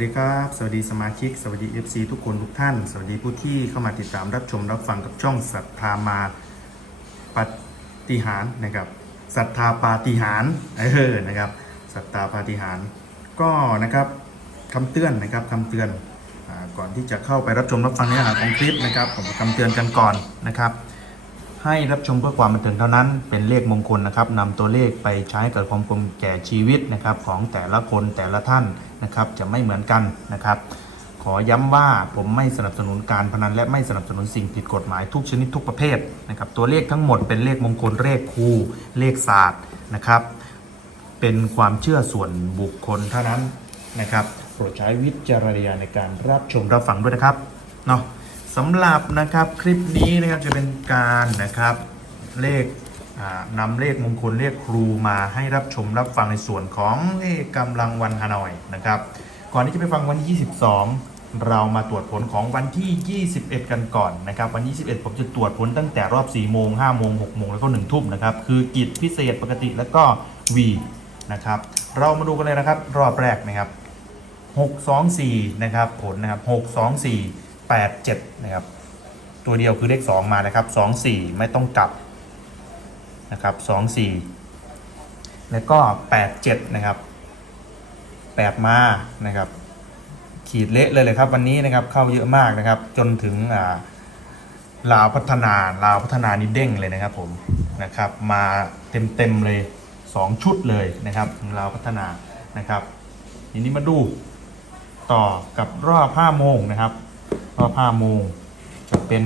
วัสดีครับ สวัสดีสมาชิก สวัสดี FC ทุกคนทุกท่าน สวัสดีผู้ที่เข้ามาติดตามรับชมรับฟังกับช่องศรัทธามาปาฏิหารนะครับศรัทธาปาฏิหารเออนะครับศรัทธาปาฏิหารก็นะครับคำเตือนนะครับคำเตือนอก่อนที่จะเข้าไปรับชมรับฟังเนื้อหาของคลิปนะครับผมคำเตือนกันก่อนนะครับ ให้รับชมเพื่อความบันเทิงเท่านั้น เป็นเลขมงคลนะครับนำตัวเลขไปใช้เกิดความคมแก่ชีวิตนะครับของแต่ละคนแต่ละท่านนะครับจะไม่เหมือนกันนะครับ ขอย้ำว่าผมไม่สนับสนุนการพนันและไม่สนับสนุนสิ่งผิดกฎหมายทุกชนิดทุกประเภทนะครับตัวเลขทั้งหมดเป็นเลขมงคลเลขคูเลขศาสตร์นะครับ เป็นความเชื่อส่วนบุคคลเท่านั้นนะครับโปรดใช้วิจารณญาณในการรับชมรับฟังด้วยนะครับเนาะ สำหรับนะครับคลิปนี้นะครับจะเป็นการนะครับเลขนำเลขมงคลเลขครูมาให้รับชมรับฟังในส่วนของเลขกำลังวันฮานอยนะครับ ก่อนที่จะไปฟังวันที่ 22 เรามาตรวจผลของวันที่ 21 กันก่อนนะครับ วันที่21 ผมจะตรวจผลตั้งแต่รอบ 4 โมง 5 โมง 6 โมง แล้วก็ 1 ทุ่มนะครับ คือกิจพิเศษปกติแล้วก็ V นะครับ เรามาดูกันเลยนะครับรอบแรกนะครับ 6 2 4 นะครับผลนะครับ 6 2 4 8 7นะครับ ตัวเดียวคือเลข 2 มานะครับ 2 4 ไม่ต้องกลับนะครับ 2 4 แล้วก็ 8 7 นะครับ 8 มานะครับ ขีดเละเลยเลยครับ วันนี้นะครับเข้าเยอะมากนะครับ จนถึงอ่าลาวพัฒนาลาวพัฒนานี่เด้งเลยนะครับผมนะครับมาเต็มเต็มเลย 2 ชุดเลยนะครับลาวพัฒนานะครับทีนี้มาดูต่อกับรอบ5โมงนะครับ รอบ5โมงจะเป็น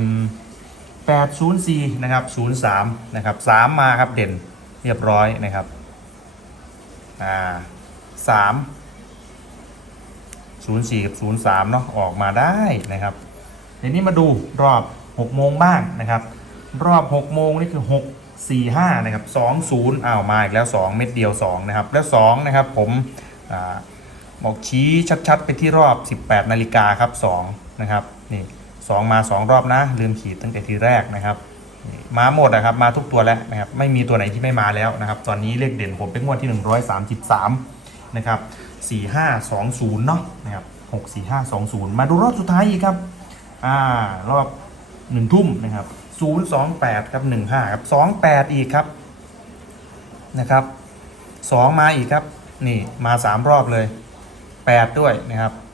804 นะครับ 03 นะครับ 3 มาครับเด่นเรียบร้อยนะครับอ่า3 04 กับ 03 เนาะออกมาได้นะครับทีนี้มาดูรอบ 6 โมงบ้างนะครับ รอบ 6 โมงนี่คือ 6 4 5 นะครับ 20อ้าวมาอีกแล้ว 2 เม็ดเดียว 2 นะครับ แล้ว 2 นะครับผมอาบอกชี้ชัด ๆ ไปที่รอบ 18 นาฬิกาครับ 2 นะครับนี่2มา 2 รอบนะ ลืมขีดตั้งแต่ทีแรกนะครับมาหมดนะครับมาทุกตัวแล้วนะครับไม่มีตัวไหนที่ไม่มาแล้วนะครับ ตอนนี้เลขเด่นผมเป็นงวดที่ 133นะครับ4520เนาะนะครับ64520 มาดูรอบสุดท้ายอีกครับอ่ารอบ1ทุ่มนะครับ028ครับ15ครับ28 อีกครับนะครับ2มาอีกครับนี่มา 3 รอบเลย 8 ด้วยนะครับ28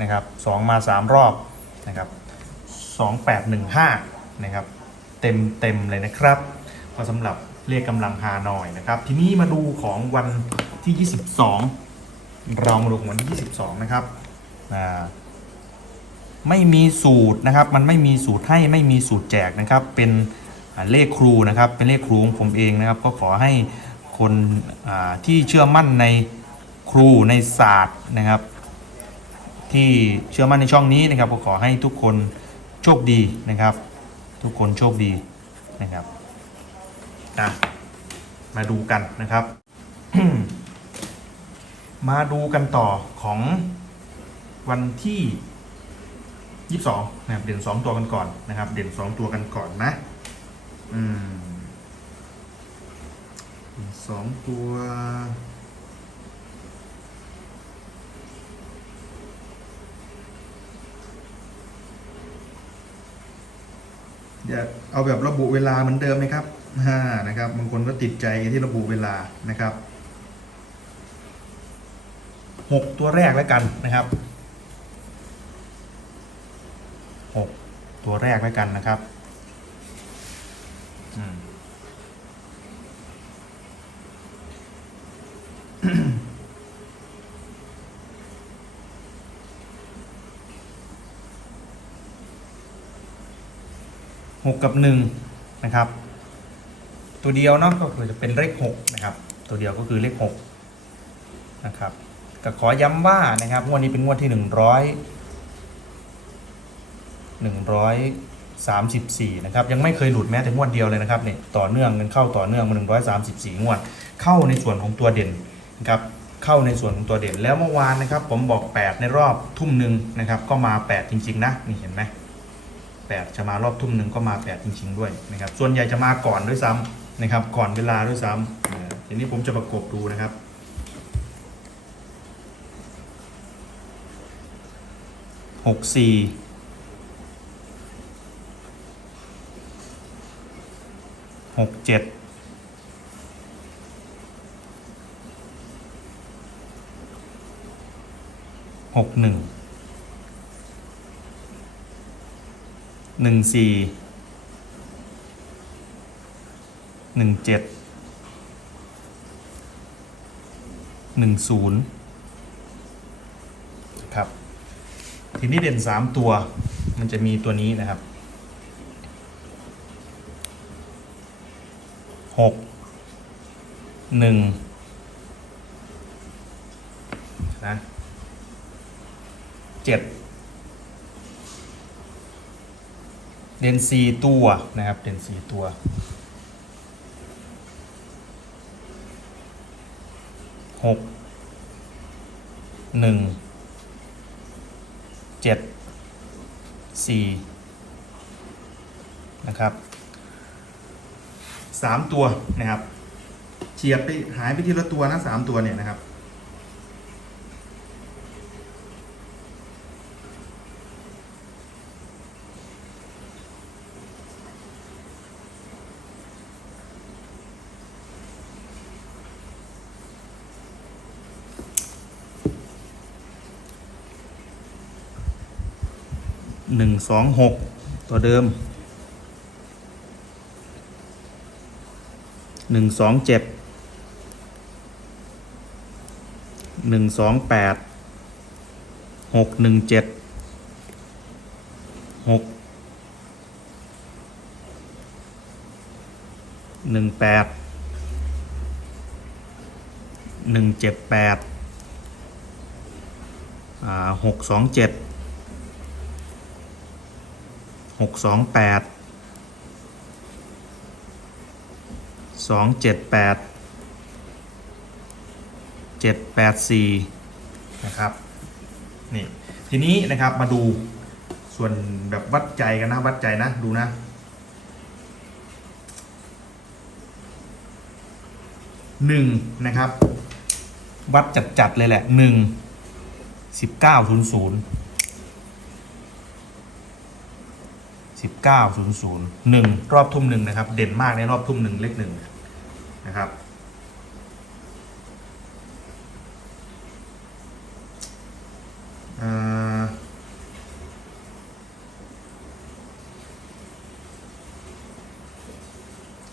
นะครับ2มา3รอบนะครับ2815นะครับเต็มเต็มเลยนะครับก็สำหรับเลขกำลังฮานอยนะครับ ทีนี้มาดูของวันที่ 22 เรามาดูของวันที่ 22 นะครับไม่มีสูตรนะครับ มันไม่มีสูตรให้ไม่มีสูตรแจกนะครับ เป็นเลขครูนะครับ เป็นเลขครูของผมเองนะครับ ก็ขอให้คนที่เชื่อมั่นในครูในศาสตร์นะครับ ที่เชื่อมั่นในช่องนี้นะครับก็ขอให้ทุกคนโชคดีนะครับ ทุกคนโชคดีนะครับนะมาดูกันนะครับ มาดูกันต่อของวันที่22นะครับเด่น2ตัวกันก่อนนะครับ เด่น2ตัวกันก่อนนะอืมสองตัว อย่าเอาแบบระบุเวลาเหมือนเดิมไหมครับฮานะครับบางคนก็ติดใจที่ระบุเวลานะครับหกตัวแรกแล้วกันนะครับหกตัวแรกแล้วกันนะครับอืม หกกับหนึ่งนะครับ ตัวเดียวเนาะก็คือจะเป็นเลขหกนะครับ ตัวเดียวก็คือเลขหกนะครับก็ขอย้ำว่านะครับงวดนี้เป็นงวดที่หนึ่งร้อยหนึ่งร้อยสามสิบสี่นะครับยังไม่เคยหลุดแม้แต่งวดเดียวเลยนะครับเนี่ยต่อเนื่องกันเข้าต่อเนื่องมาหนึ่งร้อยสามสิบสี่งวด เข้าในส่วนของตัวเด่นนะครับเข้าในส่วนของตัวเด่นแล้วเมื่อวานนะครับ ผมบอก 8 ในรอบทุ่มหนึ่งนะครับ ก็มา 8 จริง ๆ นะ นี่เห็นไหม 8 จะมารอบทุ่มหนึ่งก็มา 8 จริง ๆ ด้วยนะครับ ส่วนใหญ่จะมาก่อนด้วยซ้ำนะครับ ก่อนเวลาด้วยซ้ำทีนี้ผมจะประกบดูนะครับหกสี่หกเจ็ดหกหนึ่ง หนึ่งสี่หนึ่งเจ็ดหนึ่งศูนย์ครับ ทีนี้เด่นสามตัว มันจะมีตัวนี้นะครับหกหนึ่งนะเจ็ด เด่นสี่ตัวนะครับ เด่นสี่ตัว หก หนึ่ง เจ็ด สี่นะครับสามตัวนะครับเฉียดไปหายไปทีละตัวนะสามตัวเนี่ยนะครับ หนึ่งสองหกตัวเดิมหนึ่งสองเจ็ดหนึ่งสองแปดหกหนึ่งเจ็ดหกหนึ่งแปดหนึ่งเจ็ดแปดอ่าหกสองเจ็ด หกสองแปดสองเจ็ดแปดเจ็ดแปดสี่นะครับนี่ทีนี้นะครับมาดูส่วนแบบวัดใจกันนะวัดใจนะดูนะหนึ่งนะครับ วัดจัด ๆ เลยแหละหนึ่งสิบเก้าศูนย์ศูนย์ สิบเก้าศูนย์ศูนย์หนึ่งรอบทุ่มหนึ่งนะครับ เด่นมากในรอบทุ่มหนึ่งเลขหนึ่งนะครับ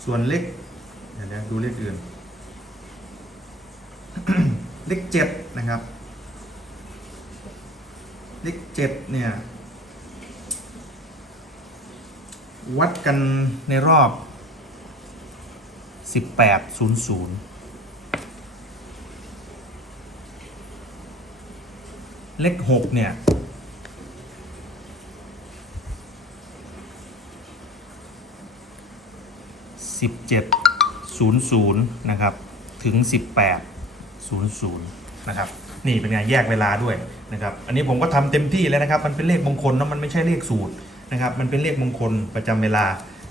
ส่วนเลขเดี๋ยวนะดูเลขอื่น เลขเจ็ดนะครับ เลขเจ็ดเนี่ย วัดกันในรอบ 1800 เลข6เนี่ย 1700 นะครับ ถึง 1800 นะครับ นี่เป็นไงแยกเวลาด้วยนะครับ อันนี้ผมก็ทำเต็มที่แล้วนะครับ มันเป็นเลขมงคลเนอะมันไม่ใช่เลขสูตร นะครับ มันเป็นเลขมงคลประจำเวลา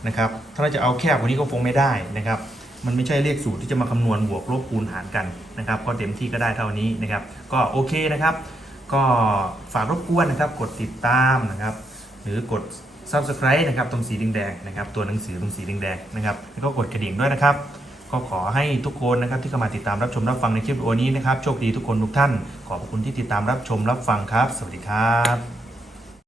นะครับ ถ้าเราจะเอาแคบกว่านี้ก็คงไม่ได้นะครับ มันไม่ใช่เลขสูตรที่จะมาคำนวณบวกลบคูณหารกันนะครับก็เต็มที่ก็ได้เท่านี้นะครับ ก็โอเคนะครับ ก็ฝากรบกวนนะครับ กดติดตามนะครับ หรือกด subscribe นะครับตรงสีแดงๆนะครับ ตัวหนังสือตรงสีแดงๆนะครับแล้วก็กดกระดิ่งด้วยนะครับก็ขอให้ทุกคนนะครับที่เข้ามาติดตามรับชมรับฟังในคลิปวิดีโอนี้นะครับโชคดีทุกคนทุกท่าน ขอบคุณที่ติดตามรับชมรับฟังครับ สวัสดีครับ